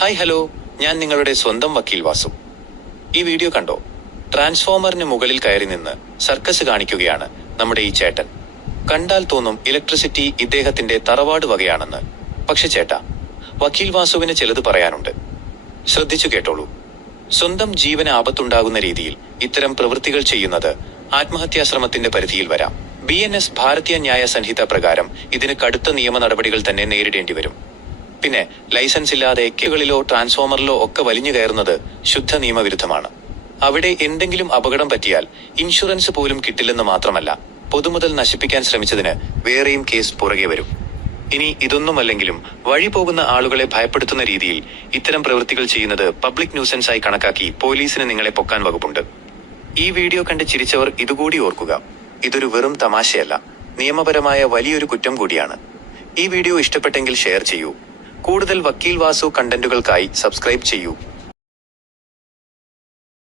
Hi hello, ഞാൻ നിങ്ങളുടെ സ്വന്തം വക്കീൽ വാസു. ഈ വീഡിയോ കണ്ടോ? ട്രാൻസ്ഫോമറിന് മുകളിൽ കയറി നിന്ന് സർക്കസ് കാണിക്കുകയാണ് നമ്മുടെ ഈ ചേട്ടൻ. കണ്ടാൽ തോന്നും ഇലക്ട്രിസിറ്റി ഇദ്ദേഹത്തിന്റെ തറവാട് വകയാണെന്ന്. പക്ഷെ ചേട്ടാ, വക്കീൽ വാസുവിന് ചിലത് പറയാനുണ്ട്. ശ്രദ്ധിച്ചു കേട്ടോളൂ. സ്വന്തം ജീവന് ആപത്തുണ്ടാകുന്ന രീതിയിൽ ഇത്തരം പ്രവൃത്തികൾ ചെയ്യുന്നത് ആത്മഹത്യാശ്രമത്തിന്റെ പരിധിയിൽ വരാം. BNS ഭാരതീയ ന്യായ സംഹിത പ്രകാരം ഇതിന് കടുത്ത നിയമ നടപടികൾ തന്നെ നേരിടേണ്ടി വരും. പിന്നെ ലൈസൻസ് ഇല്ലാതെ കേകളിലോ ട്രാൻസ്ഫോമറിലോ ഒക്കെ വലിഞ്ഞു കയറുന്നത് ശുദ്ധ നിയമവിരുദ്ധമാണ്. അവിടെ എന്തെങ്കിലും അപകടം പറ്റിയാൽ ഇൻഷുറൻസ് പോലും കിട്ടില്ലെന്ന് മാത്രമല്ല, പൊതുമുതൽ നശിപ്പിക്കാൻ ശ്രമിച്ചതിന് വേറെയും കേസ് പുറകെ വരും. ഇനി ഇതൊന്നുമല്ലെങ്കിലും വഴി പോകുന്ന ആളുകളെ ഭയപ്പെടുത്തുന്ന രീതിയിൽ ഇത്തരം പ്രവൃത്തികൾ ചെയ്യുന്നത് പബ്ലിക് ന്യൂസൻസ് ആയി കണക്കാക്കി പോലീസിന് നിങ്ങളെ പൊക്കാൻ വകുപ്പുണ്ട്. ഈ വീഡിയോ കണ്ട് ചിരിച്ചവർ ഇതുകൂടി ഓർക്കുക. ഇതൊരു വെറും തമാശയല്ല, നിയമപരമായ വലിയൊരു കുറ്റം കൂടിയാണ്. ഈ വീഡിയോ ഇഷ്ടപ്പെട്ടെങ്കിൽ ഷെയർ ചെയ്യൂ. കൂടുതൽ വക്കീൽ വാസു കണ്ടന്റുകൾക്കായി സബ്സ്ക്രൈബ് ചെയ്യൂ.